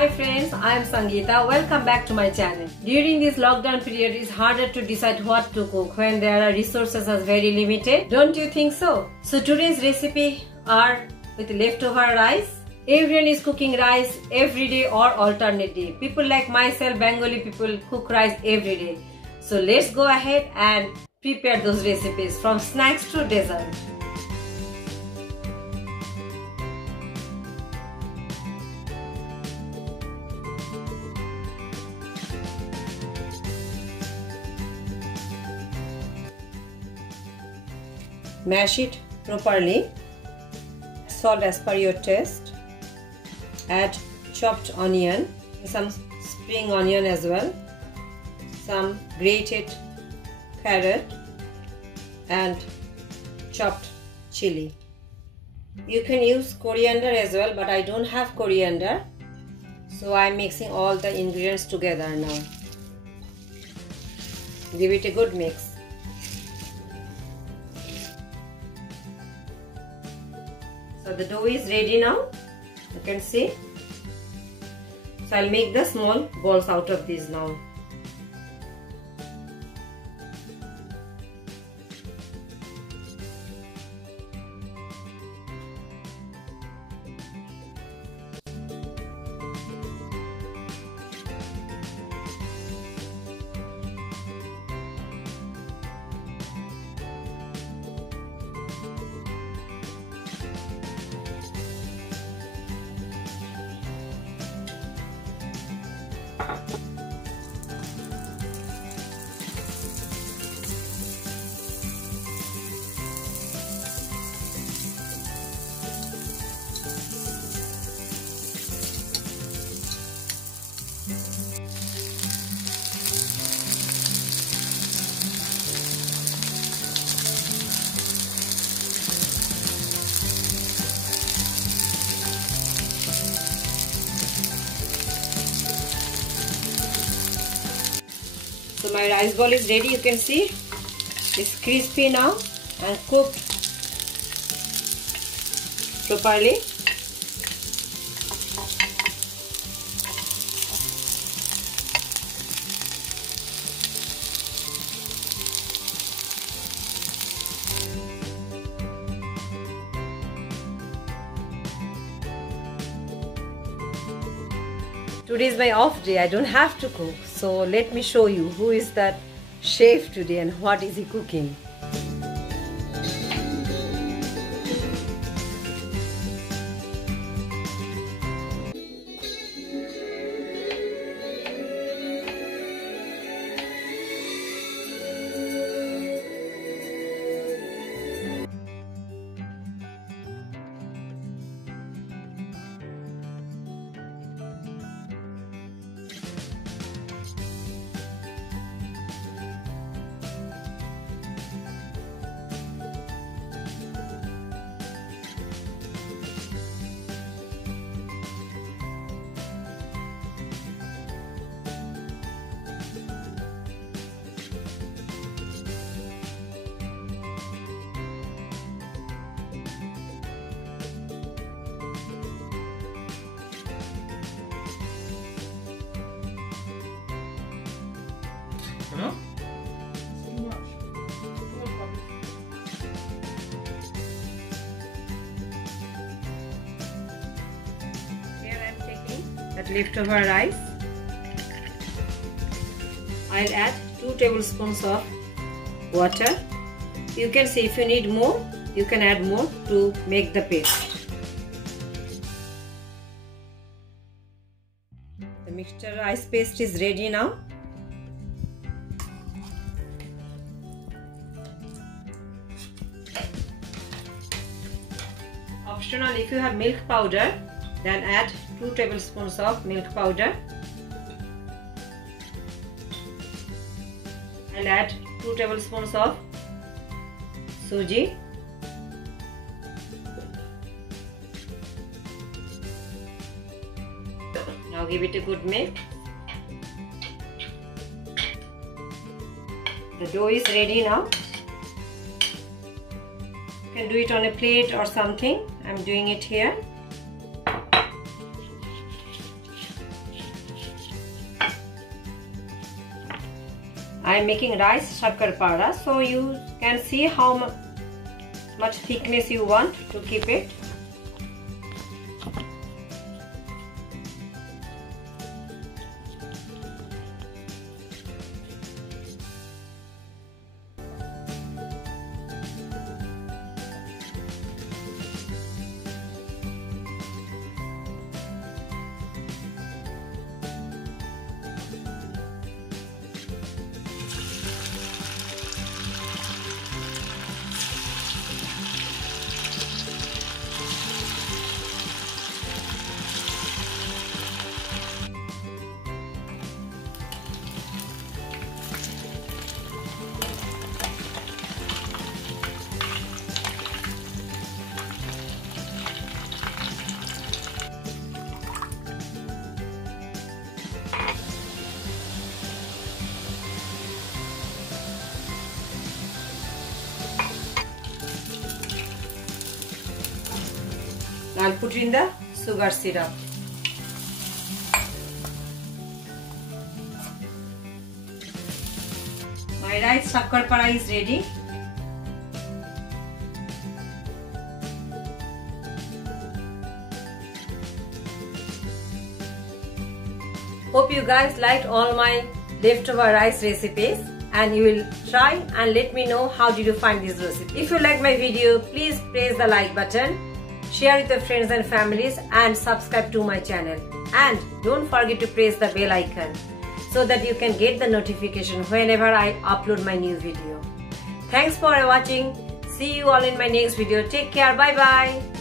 Hi friends, I am Sangita. Welcome back to my channel. During this lockdown period, it's harder to decide what to cook when there are resources are very limited. Don't you think so? So today's recipe are with leftover rice. Everyone is cooking rice every day or alternate day. People like myself, Bengali people, cook rice every day. So let's go ahead and prepare those recipes from snacks to dessert. Mash it properly, salt as per your taste, add chopped onion, some spring onion as well, some grated carrot and chopped chili. You can use coriander as well, but I don't have coriander, so I'm mixing all the ingredients together now. Give it a good mix. So the dough is ready now, you can see. So I'll make the small balls out of these now. So my rice ball is ready, you can see. It's crispy now and cooked properly. Today is my off day, I don't have to cook. So let me show you who is that chef today and what is he cooking. Here I am taking that leftover rice. I'll add 2 tablespoons of water. You can see if you need more, you can add more to make the paste. The mixture rice paste is ready now. Optional, if you have milk powder, then add 2 tablespoons of milk powder. I'll add 2 tablespoons of suji. Now give it a good mix. The dough is ready now. You can do it on a plate or something. I'm doing it here. I am making rice shakarpara, so you can see how much thickness you want to keep it. I'll put in the sugar syrup. My rice shakarpara is ready. Hope you guys liked all my leftover rice recipes, and you will try and let me know how did you find this recipe. If you like my video, please press the like button, share with your friends and families, and subscribe to my channel. And don't forget to press the bell icon so that you can get the notification whenever I upload my new video. Thanks for watching. See you all in my next video. Take care. Bye bye.